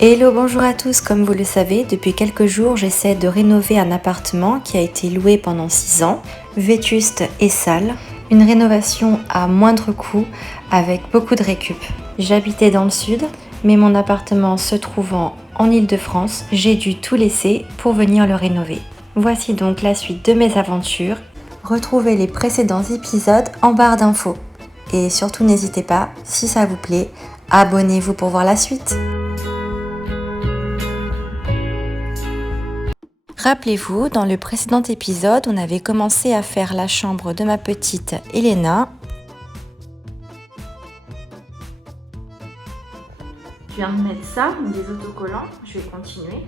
Hello, bonjour à tous. Comme vous le savez, depuis quelques jours, j'essaie de rénover un appartement qui a été loué pendant 6 ans, vétuste et sale. Une rénovation à moindre coût avec beaucoup de récup. J'habitais dans le sud, mais mon appartement se trouvant en Île-de-France, j'ai dû tout laisser pour venir le rénover. Voici donc la suite de mes aventures. Retrouvez les précédents épisodes en barre d'infos. Et surtout n'hésitez pas, si ça vous plaît, abonnez-vous pour voir la suite. Rappelez-vous, dans le précédent épisode, on avait commencé à faire la chambre de ma petite Elena. Je viens de mettre ça, des autocollants, je vais continuer.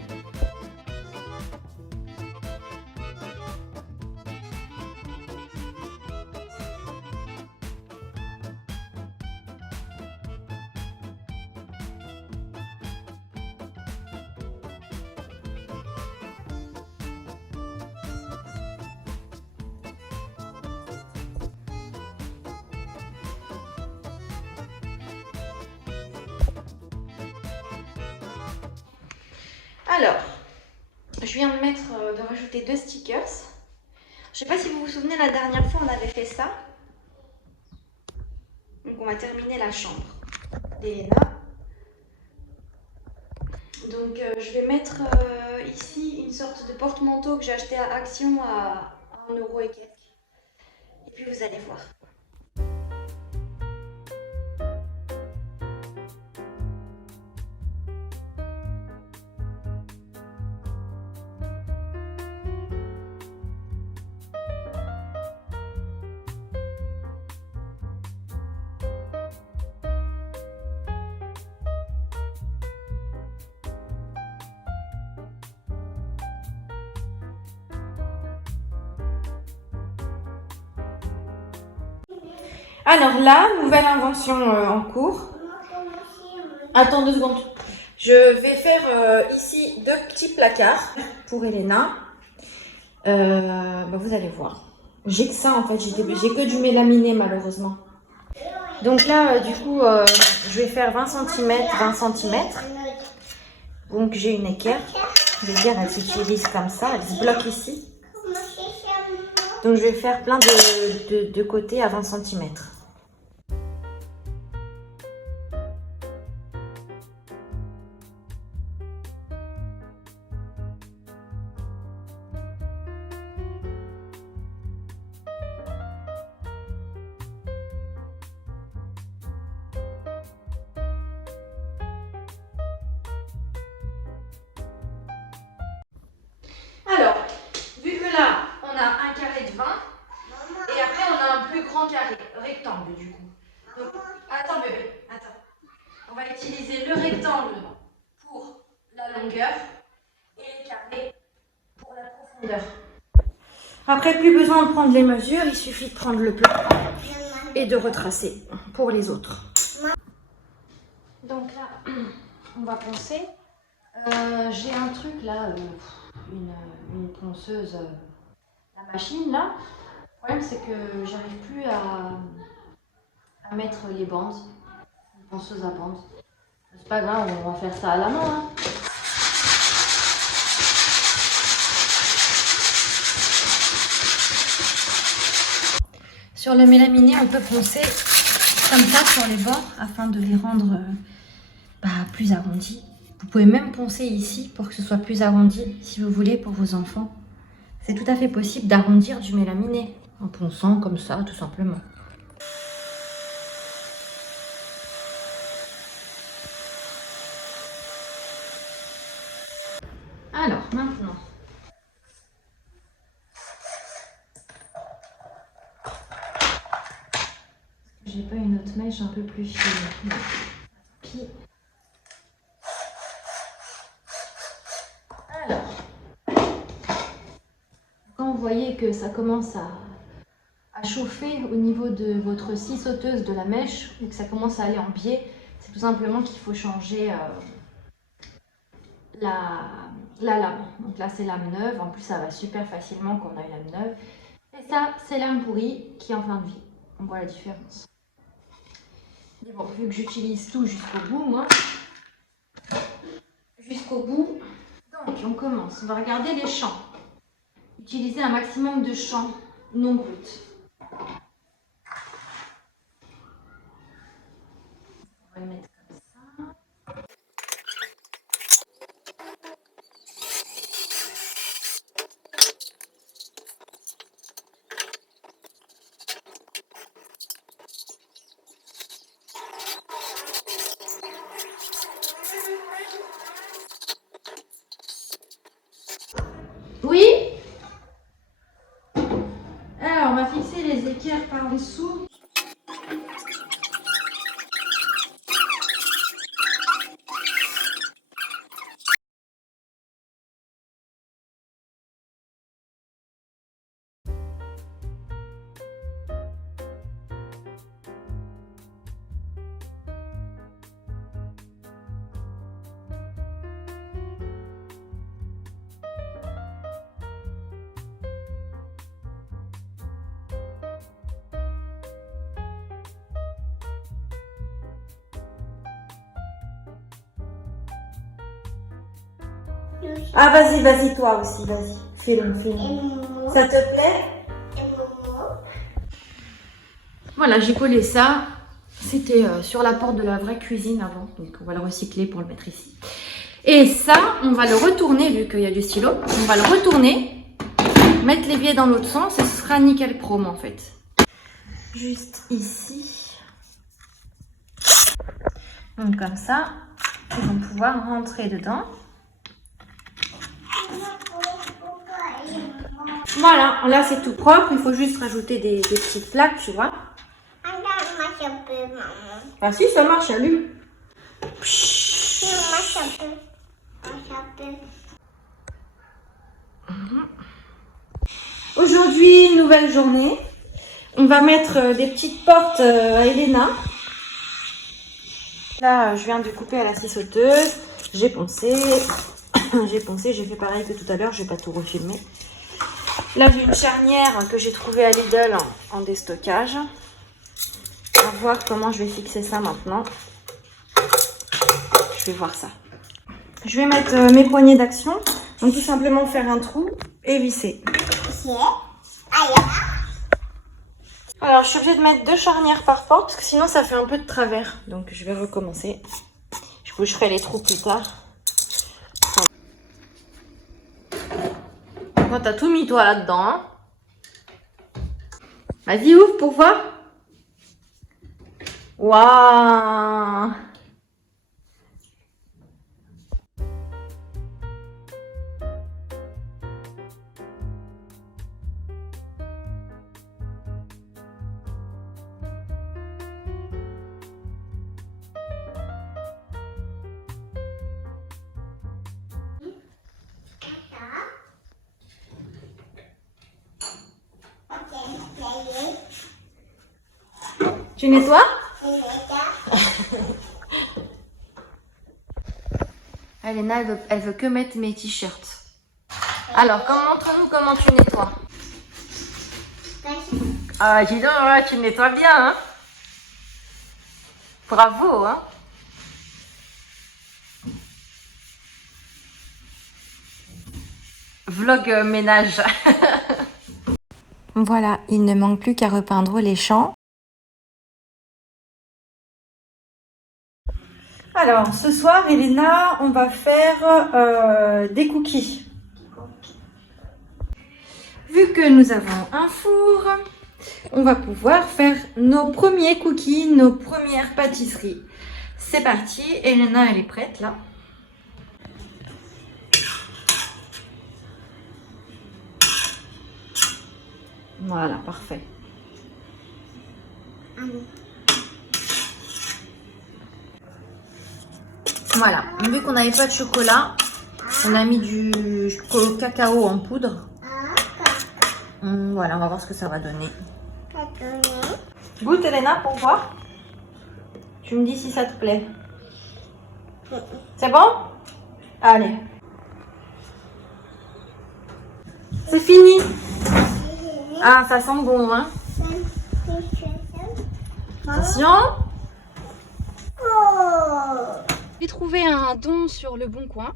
Alors, je viens de rajouter 2 stickers. Je sais pas si vous vous souvenez, la dernière fois on avait fait ça. Donc on va terminer la chambre d'Elena. Donc je vais mettre ici une sorte de porte-manteau que j'ai acheté à Action à 1 € et quelques. Et puis vous allez voir. Alors là, nouvelle invention en cours. Attends 2 secondes. Je vais faire ici 2 petits placards pour Elena. Vous allez voir. J'ai que ça en fait, j'ai que du mélaminé malheureusement. Donc là, du coup, je vais faire 20 cm, 20 cm. Donc j'ai une équerre. Je veux dire, elle s'utilise comme ça, elle se bloque ici. Donc je vais faire plein de côtés à 20 cm. Alors, vu que là, on a un carré de 20, et après on a un plus grand carré, rectangle du coup. Donc, attends bébé, attends. On va utiliser le rectangle pour la longueur et les carrés pour la profondeur. Après, plus besoin de prendre les mesures, il suffit de prendre le plan et de retracer pour les autres. Donc là, on va poncer. J'ai un truc là, une ponceuse, la machine là. Le problème c'est que j'arrive plus à mettre les bandes, une ponceuse à bandes. C'est pas grave, on va faire ça à la main. Hein. Sur le mélaminé, on peut poncer comme ça sur les bords afin de les rendre plus arrondis. Vous pouvez même poncer ici pour que ce soit plus arrondi si vous voulez pour vos enfants. C'est tout à fait possible d'arrondir du mélaminé en ponçant comme ça tout simplement. Alors maintenant, j'ai pas une autre mèche un peu plus fine. Puis, alors, quand vous voyez que ça commence à chauffer au niveau de votre scie sauteuse de la mèche et que ça commence à aller en biais, c'est tout simplement qu'il faut changer la lame. Donc là c'est lame neuve, en plus ça va super facilement quand on a une lame neuve. Et ça c'est lame pourrie qui est en fin de vie. On voit la différence. Mais bon, vu que j'utilise tout jusqu'au bout, moi, jusqu'au bout. Donc, on commence. On va regarder les champs. Utiliser un maximum de champs non bruts. On va le mettre comme ça. Oui? Alors, on va fixer les équerres par en dessous. Ah, vas-y, toi aussi, vas-y. Filme. Ça te plaît? Voilà, j'ai collé ça. C'était sur la porte de la vraie cuisine avant. Donc, on va le recycler pour le mettre ici. Et ça, on va le retourner, vu qu'il y a du stylo. On va le retourner, mettre l'évier dans l'autre sens et ce sera nickel chrome en fait. Juste ici. Donc comme ça, ils vont pouvoir rentrer dedans. Voilà, là c'est tout propre. Il faut juste rajouter des petites plaques, tu vois. Ah si, ça marche, allume. Aujourd'hui, nouvelle journée. On va mettre des petites portes à Elena. Là, je viens de couper à la scie sauteuse. J'ai poncé. J'ai fait pareil que tout à l'heure. Je vais pas tout refilmer. Là, j'ai une charnière que j'ai trouvée à Lidl en déstockage. On va voir comment je vais fixer ça maintenant. Je vais voir ça. Je vais mettre mes poignées d'action. Donc tout simplement faire un trou et visser. Alors je suis obligée de mettre 2 charnières par porte, parce que sinon ça fait un peu de travers. Donc je vais recommencer. Je ferai les trous plus tard. Oh, t'as tout mis toi là-dedans. Hein, vas-y, ouvre pour voir. Waouh! Tu nettoies? Elena, elle veut que mettre mes t-shirts. Alors, montre-nous comment tu nettoies. Ah, dis donc, ouais, tu nettoies bien, hein? Bravo, hein? Vlog ménage. Voilà, il ne manque plus qu'à repeindre les champs. Alors, ce soir, Elena, on va faire des cookies. Vu que nous avons un four, on va pouvoir faire nos premiers cookies, nos premières pâtisseries. C'est parti, Elena, elle est prête là. Voilà, parfait. Voilà, vu qu'on n'avait pas de chocolat, on a mis du cacao en poudre. Voilà, on va voir ce que ça va donner. Goûte, Elena, pour voir. Tu me dis si ça te plaît. C'est bon? Allez. C'est fini. Ah, ça sent bon, hein? Attention. J'ai trouvé un don sur Le Bon Coin.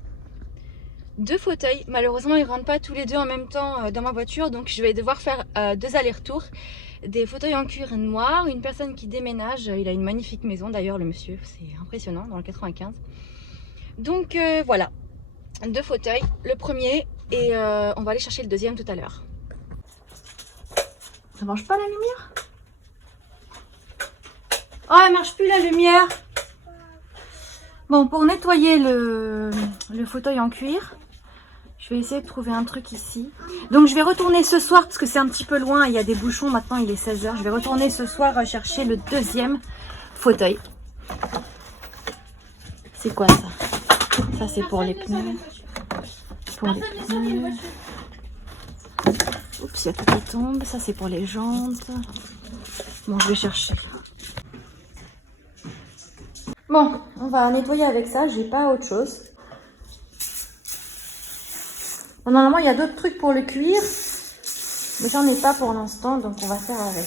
2 fauteuils. Malheureusement, ils rentrent pas tous les deux en même temps dans ma voiture, donc je vais devoir faire 2 allers-retours. Des fauteuils en cuir noir, une personne qui déménage. Il a une magnifique maison d'ailleurs, le monsieur, c'est impressionnant, dans le 95. Donc voilà, 2 fauteuils, le premier, et on va aller chercher le deuxième tout à l'heure. Ça marche pas la lumière? Oh, elle marche plus la lumière. Bon, pour nettoyer le fauteuil en cuir, je vais essayer de trouver un truc ici. Donc je vais retourner ce soir parce que c'est un petit peu loin, il y a des bouchons, maintenant il est 16 h. Je vais retourner ce soir chercher le deuxième fauteuil. C'est quoi ça? Ça c'est pour les pneus. Pour les pneus. Oups, il y a tout qui tombe. Ça c'est pour les jantes. Bon, je vais chercher. Bon, on va nettoyer avec ça, j'ai pas autre chose. Bon, normalement, il y a d'autres trucs pour le cuir, mais j'en ai pas pour l'instant, donc on va faire avec.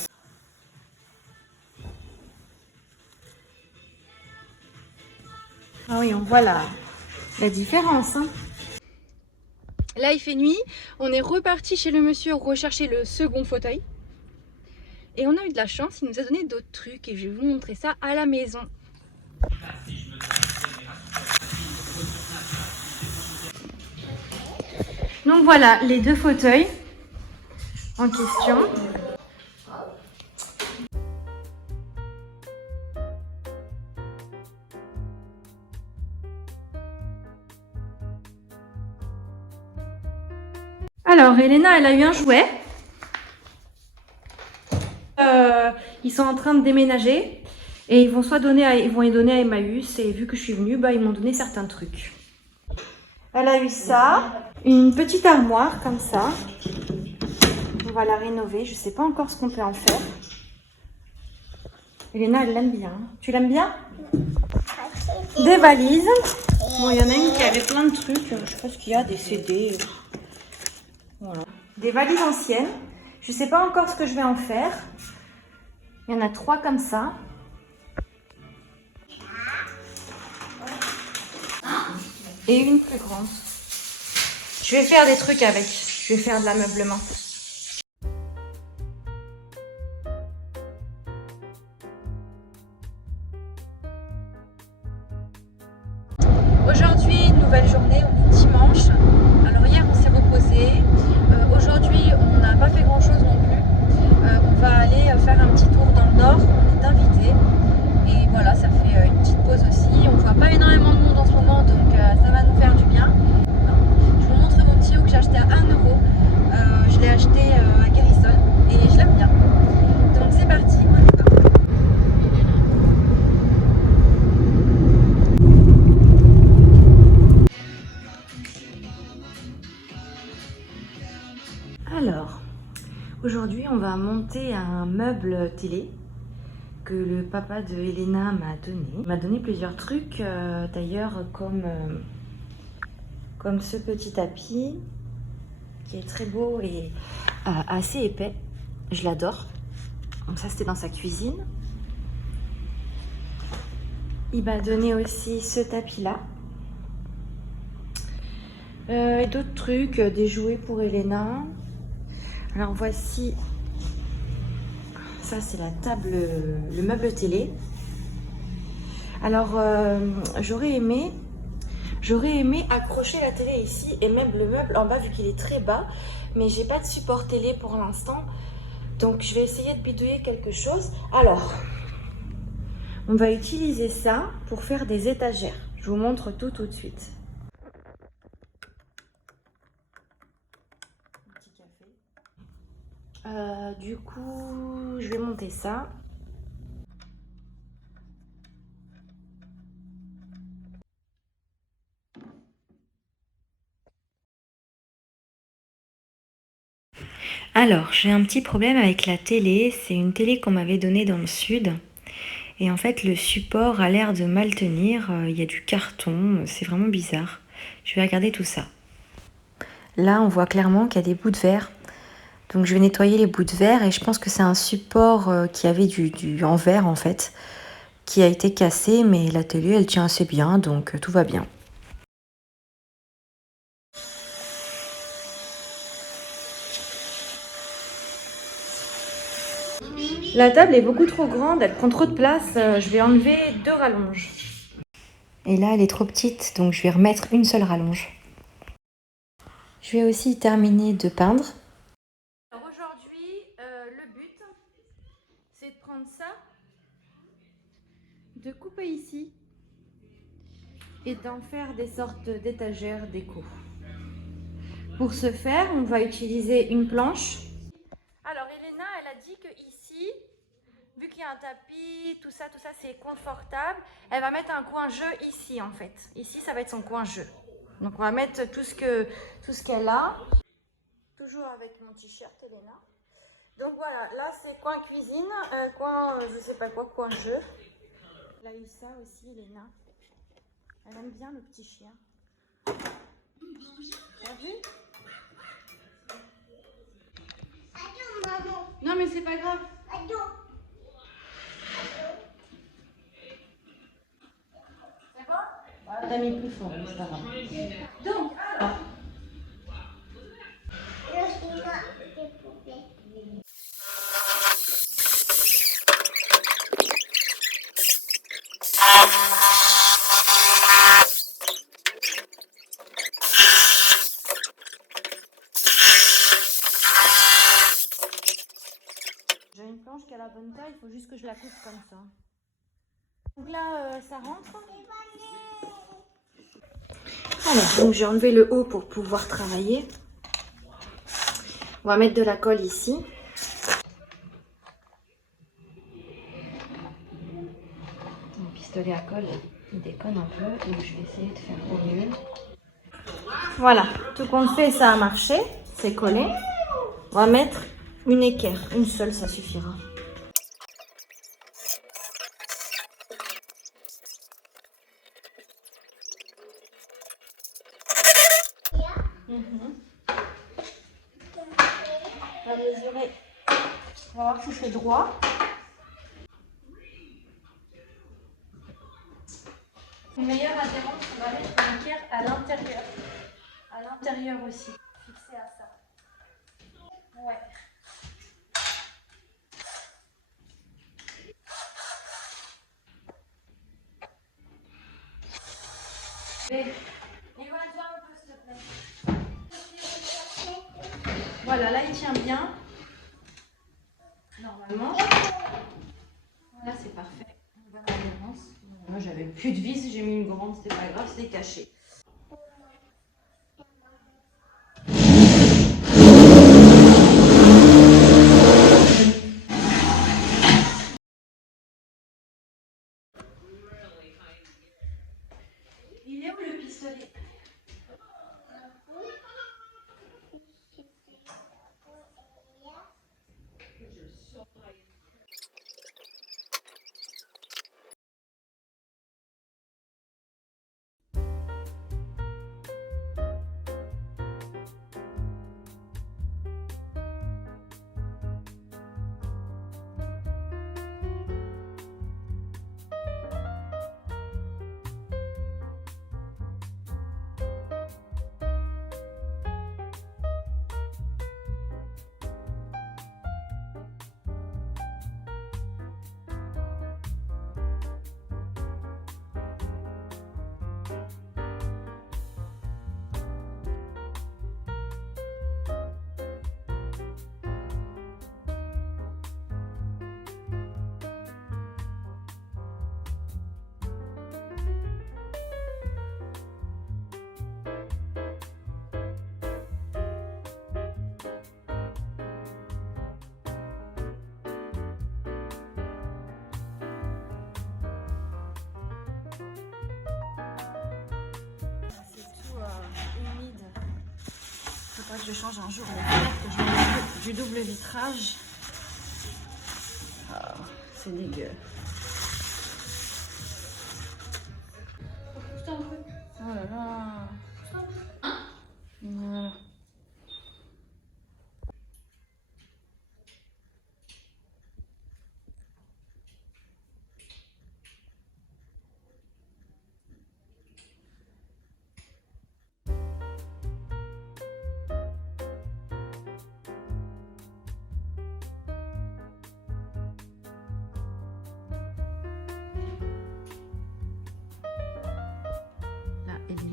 Ah oui, on voit la différence. Hein. Là, il fait nuit, on est reparti chez le monsieur rechercher le second fauteuil. Et on a eu de la chance, il nous a donné d'autres trucs et je vais vous montrer ça à la maison. Donc voilà les 2 fauteuils en question. Alors Elena, elle a eu un jouet. Ils sont en train de déménager et ils vont y donner à Emmaüs, et vu que je suis venue, ils m'ont donné certains trucs. Elle a eu ça, une petite armoire comme ça. On va la rénover, je sais pas encore ce qu'on peut en faire. Elena, elle l'aime bien. Tu l'aimes bien? Des valises. Bon, il y en a une qui avait plein de trucs, je sais pas ce qu'il y a, des CD. Voilà. Des valises anciennes. Je sais pas encore ce que je vais en faire. Il y en a 3 comme ça. Et une plus grande. Je vais faire des trucs avec. Je vais faire de l'ameublement. Aujourd'hui, nouvelle journée, on est dimanche. Alors hier, on s'est reposé. Aujourd'hui, on n'a pas fait grand chose non plus. On va aller faire un petit tour dans le nord. On est invités. Et voilà, ça fait une petite pause aussi. On voit pas énormément de monde en ce moment, donc ça va nous faire du bien. Je vous montre mon petit haut que j'ai acheté à 1 €. Je l'ai acheté à Guérissol et je l'aime bien. Donc c'est parti, on y va. Alors, aujourd'hui on va monter un meuble télé que le papa de Elena m'a donné. Il m'a donné plusieurs trucs, d'ailleurs comme ce petit tapis qui est très beau et assez épais. Je l'adore. Donc ça c'était dans sa cuisine. Il m'a donné aussi ce tapis là. Et d'autres trucs, des jouets pour Elena. Alors voici, ça c'est la table, le meuble télé. Alors j'aurais aimé accrocher la télé ici et même le meuble en bas vu qu'il est très bas, mais j'ai pas de support télé pour l'instant, donc je vais essayer de bidouiller quelque chose. Alors on va utiliser ça pour faire des étagères. Je vous montre tout de suite. Du coup, je vais monter ça. Alors, j'ai un petit problème avec la télé. C'est une télé qu'on m'avait donnée dans le sud. Et en fait, le support a l'air de mal tenir. Il y a du carton. C'est vraiment bizarre. Je vais regarder tout ça. Là, on voit clairement qu'il y a des bouts de verre. Donc je vais nettoyer les bouts de verre et je pense que c'est un support qui avait du en verre en fait, qui a été cassé, mais la télé elle tient assez bien, donc tout va bien. La table est beaucoup trop grande, elle prend trop de place. Je vais enlever 2 rallonges. Et là, elle est trop petite, donc je vais remettre une seule rallonge. Je vais aussi terminer de peindre. Alors aujourd'hui, le but, c'est de prendre ça, de couper ici et d'en faire des sortes d'étagères déco. Pour ce faire, on va utiliser une planche. Alors Elena, elle a dit que ici, vu qu'il y a un tapis, tout ça c'est confortable, elle va mettre un coin jeu ici en fait. Ici, ça va être son coin jeu. Donc on va mettre tout ce qu'elle a. Toujours avec mon t-shirt Elena. Donc voilà, là c'est coin cuisine, coin je sais pas quoi, coin jeu. Elle a eu ça aussi Elena. Elle aime bien le petit chien. T'as vu? Non mais c'est pas grave. C'est bon? T'as mis plus fort, c'est pas grave. Donc alors. J'ai une planche qui a la bonne taille, il faut juste que je la coupe comme ça. Donc là, ça rentre. Alors, donc j'ai enlevé le haut pour pouvoir travailler. On va mettre de la colle ici. Mon pistolet à colle, il déconne un peu, donc je vais essayer de faire au mieux. Voilà, tout compte fait, ça a marché, c'est collé. On va mettre une équerre, une seule, ça suffira. On va mesurer, on va voir si c'est droit. Une meilleure adhérence, on va mettre une équerre à l'intérieur. À l'intérieur aussi, fixé à ça. Ouais. Éloigne-toi un peu, s'il te plaît. Voilà, là il tient bien. Normalement. Là c'est parfait. Bonne adhérence. Moi j'avais plus de vis, j'ai mis une grande, c'était pas grave, c'était caché. Il est où le pistolet? Faudrait que je change un jour les fenêtres, que je mette du double vitrage. Ah, c'est dégueu. Oh là là. Voilà.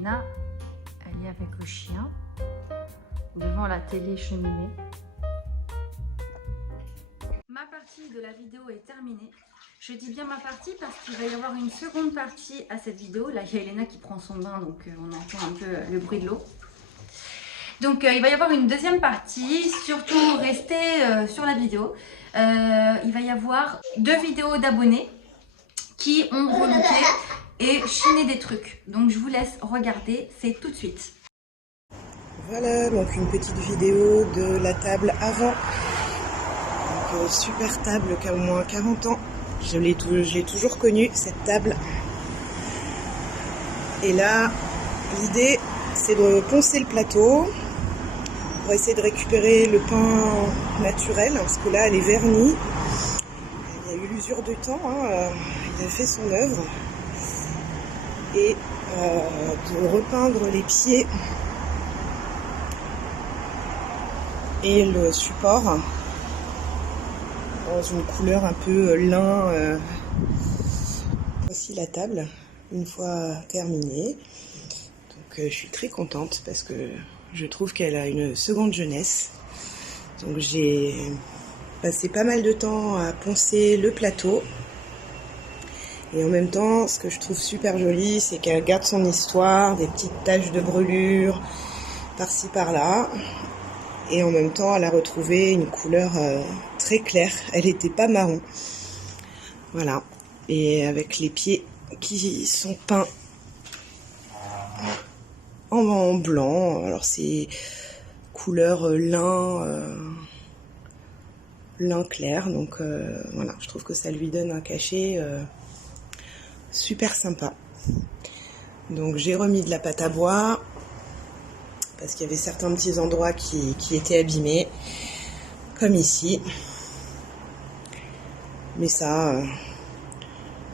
Léna, elle est avec le chien devant la télé cheminée. Ma partie de la vidéo est terminée. Je dis bien ma partie parce qu'il va y avoir une seconde partie à cette vidéo. Là, il y a Léna qui prend son bain, donc on entend un peu le bruit de l'eau. Donc il va y avoir une deuxième partie, surtout restez sur la vidéo. Il va y avoir 2 vidéos d'abonnés qui ont remonté et chiné des trucs. Donc je vous laisse regarder, c'est tout de suite. Voilà, donc une petite vidéo de la table avant. Donc, super table qui a au moins 40 ans. Je l'ai toujours connue, cette table. Et là, l'idée, c'est de poncer le plateau pour essayer de récupérer le pain naturel, parce que là, elle est vernie. Il y a eu l'usure de temps, hein, il a fait son œuvre. Et de repeindre les pieds et le support dans une couleur un peu lin. Voici la table, une fois terminée. Donc je suis très contente parce que je trouve qu'elle a une seconde jeunesse. Donc j'ai passé pas mal de temps à poncer le plateau. Et en même temps, ce que je trouve super joli, c'est qu'elle garde son histoire, des petites taches de brûlure par-ci par-là. Et en même temps, elle a retrouvé une couleur très claire. Elle n'était pas marron. Voilà. Et avec les pieds qui sont peints en blanc. Alors c'est couleur lin clair. Donc voilà, je trouve que ça lui donne un cachet super sympa. Donc j'ai remis de la pâte à bois parce qu'il y avait certains petits endroits qui étaient abîmés, comme ici. Mais ça,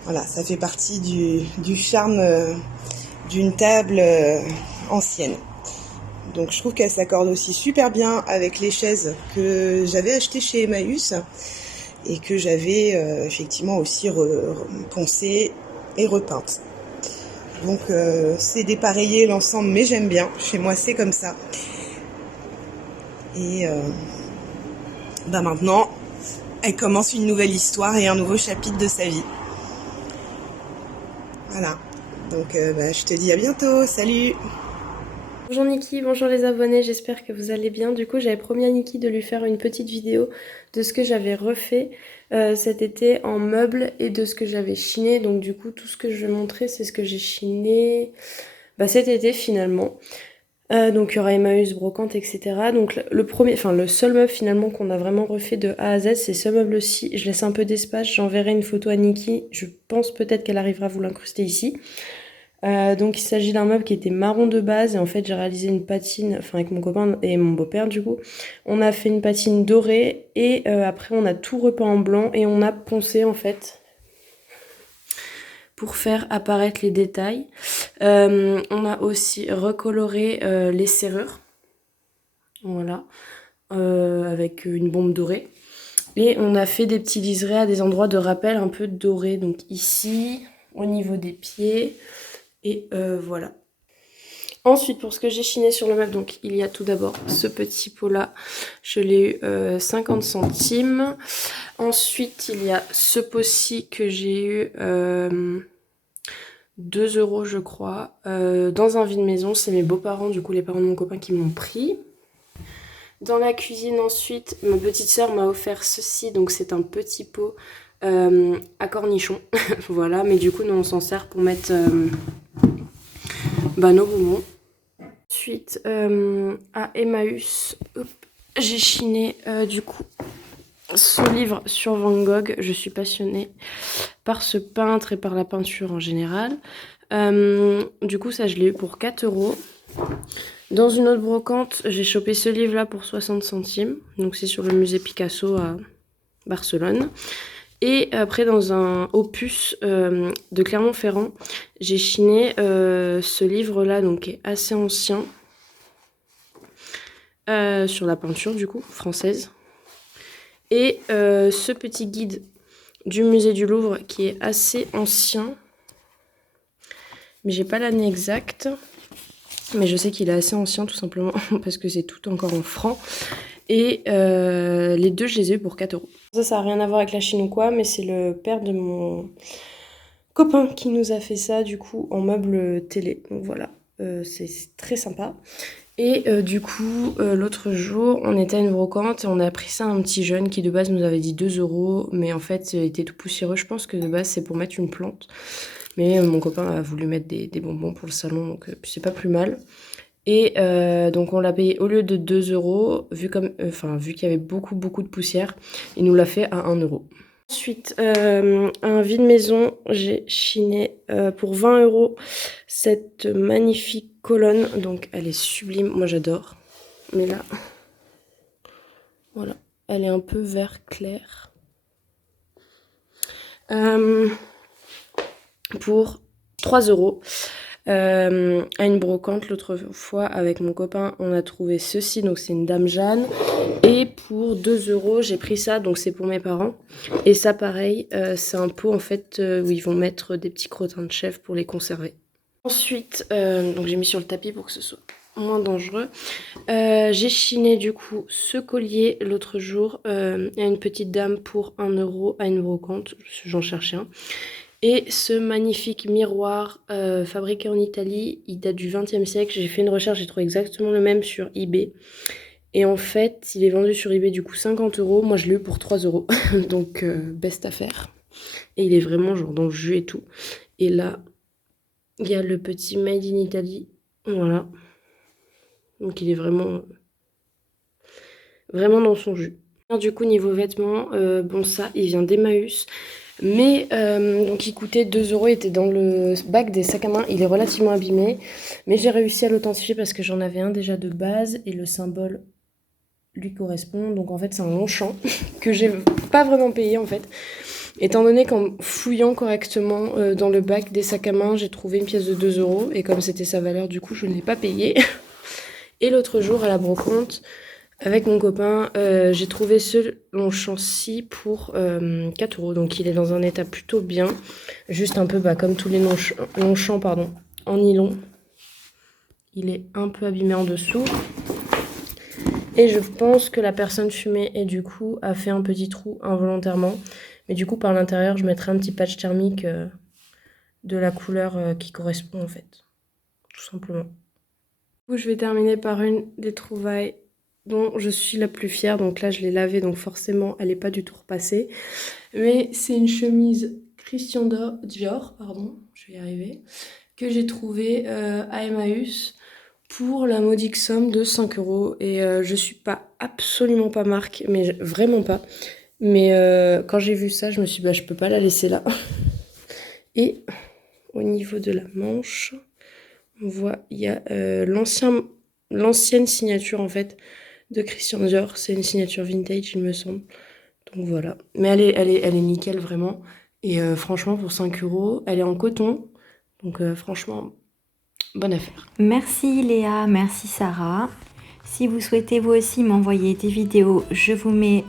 voilà, ça fait partie du charme d'une table ancienne. Donc je trouve qu'elle s'accorde aussi super bien avec les chaises que j'avais achetées chez Emmaüs et que j'avais effectivement aussi poncées et repeintes. Donc c'est dépareillé l'ensemble, mais j'aime bien. Chez moi c'est comme ça. Et maintenant, elle commence une nouvelle histoire et un nouveau chapitre de sa vie. Voilà. Donc je te dis à bientôt. Salut! Bonjour Niki, bonjour les abonnés, j'espère que vous allez bien. Du coup, j'avais promis à Niki de lui faire une petite vidéo de ce que j'avais refait cet été en meubles et de ce que j'avais chiné. Donc du coup, tout ce que je vais montrer, c'est ce que j'ai chiné cet été finalement. Donc il y aura Emmaüs, brocante, etc. Donc le seul meuble finalement qu'on a vraiment refait de A à Z, c'est ce meuble-ci. Je laisse un peu d'espace, j'enverrai une photo à Niki. Je pense peut-être qu'elle arrivera à vous l'incruster ici. Donc il s'agit d'un meuble qui était marron de base et en fait j'ai réalisé une patine, avec mon copain et mon beau-père du coup. On a fait une patine dorée et après on a tout repeint en blanc et on a poncé en fait pour faire apparaître les détails. On a aussi recoloré les serrures, voilà, avec une bombe dorée. Et on a fait des petits liserés à des endroits de rappel un peu dorés, donc ici, au niveau des pieds. Et voilà. Ensuite, pour ce que j'ai chiné sur le meuble, donc il y a tout d'abord ce petit pot là. Je l'ai eu 50 centimes. Ensuite, il y a ce pot-ci que j'ai eu 2 € je crois. Dans un vide-maison, c'est mes beaux-parents, du coup les parents de mon copain qui m'ont pris. Dans la cuisine ensuite, ma petite sœur m'a offert ceci, donc c'est un petit pot à cornichons. Voilà, mais du coup nous on s'en sert pour mettre nos bonbons. Ensuite à Emmaüs, j'ai chiné du coup ce livre sur Van Gogh. Je suis passionnée par ce peintre et par la peinture en général. Du coup ça je l'ai eu pour 4 €. Dans une autre brocante, j'ai chopé ce livre là pour 60 centimes. Donc c'est sur le musée Picasso à Barcelone. Et après dans un opus de Clermont-Ferrand, j'ai chiné ce livre là, donc qui est assez ancien, sur la peinture du coup, française. Et ce petit guide du musée du Louvre qui est assez ancien, mais j'ai pas l'année exacte. Mais je sais qu'il est assez ancien tout simplement parce que c'est tout encore en francs. Et les deux, je les ai eu pour 4 €. Ça n'a rien à voir avec la Chine ou quoi, mais c'est le père de mon copain qui nous a fait ça du coup en meuble télé. Donc voilà, c'est très sympa. Et du coup, l'autre jour, on était à une brocante et on a pris ça à un petit jeune qui de base nous avait dit 2 €, mais en fait, il était tout poussiéreux. Je pense que de base, c'est pour mettre une plante. Mais mon copain a voulu mettre des bonbons pour le salon, donc c'est pas plus mal. Et donc on l'a payé au lieu de 2 €, vu qu'il y avait beaucoup de poussière, il nous l'a fait à 1 €. Ensuite, un vide maison, j'ai chiné pour 20 € cette magnifique colonne. Donc elle est sublime, moi j'adore. Mais là, voilà, elle est un peu vert clair. Pour 3 €. À une brocante l'autre fois avec mon copain on a trouvé ceci, donc c'est une Dame Jeanne, et pour 2 € j'ai pris ça, donc c'est pour mes parents, et ça pareil c'est un pot en fait où ils vont mettre des petits crottins de chèvre pour les conserver. Ensuite donc j'ai mis sur le tapis pour que ce soit moins dangereux. J'ai chiné du coup ce collier l'autre jour à une petite dame pour 1 € à une brocante, j'en cherchais un. Et ce magnifique miroir fabriqué en Italie, il date du XXe siècle. J'ai fait une recherche, j'ai trouvé exactement le même sur eBay. Et en fait, il est vendu sur eBay du coup 50 €. Moi, je l'ai eu pour 3 €. Donc, best affaire. Et il est vraiment genre dans le jus et tout. Et là, il y a le petit Made in Italy. Voilà. Donc, il est vraiment dans son jus. Du coup, niveau vêtements, bon ça, il vient d'Emmaüs. Mais donc il coûtait 2 €, il était dans le bac des sacs à main, il est relativement abîmé, mais j'ai réussi à l'authentifier parce que j'en avais un déjà de base et le symbole lui correspond. Donc en fait c'est un Longchamp que j'ai pas vraiment payé en fait, étant donné qu'en fouillant correctement dans le bac des sacs à main j'ai trouvé une pièce de 2 € et comme c'était sa valeur du coup je ne l'ai pas payé. Et l'autre jour à la brocante avec mon copain, j'ai trouvé ce Longchamp-ci pour 4 €. Donc il est dans un état plutôt bien. Juste un peu comme tous les Longchamps en nylon. Il est un peu abîmé en dessous. Et je pense que la personne fumait et du coup a fait un petit trou involontairement. Mais du coup par l'intérieur je mettrai un petit patch thermique de la couleur qui correspond en fait. Tout simplement. Du coup je vais terminer par une des trouvailles dont je suis la plus fière. Donc là je l'ai lavée, donc forcément elle n'est pas du tout repassée, mais c'est une chemise Christian Dior, je vais y arriver, que j'ai trouvée à Emmaüs pour la modique somme de 5 € et je suis absolument pas marque, mais vraiment pas, mais quand j'ai vu ça je me suis dit je peux pas la laisser là. Et au niveau de la manche on voit il y a l'ancienne signature en fait de Christian Dior, c'est une signature vintage il me semble, donc voilà, mais elle est nickel vraiment, et franchement pour 5 € elle est en coton, donc franchement bonne affaire. Merci Léa, merci Sarah. Si vous souhaitez vous aussi m'envoyer des vidéos, je vous mets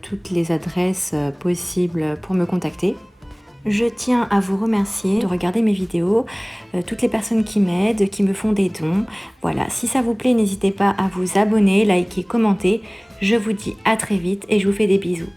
toutes les adresses possibles pour me contacter. Je tiens à vous remercier de regarder mes vidéos, toutes les personnes qui m'aident, qui me font des dons. Voilà, si ça vous plaît, n'hésitez pas à vous abonner, liker, commenter. Je vous dis à très vite et je vous fais des bisous.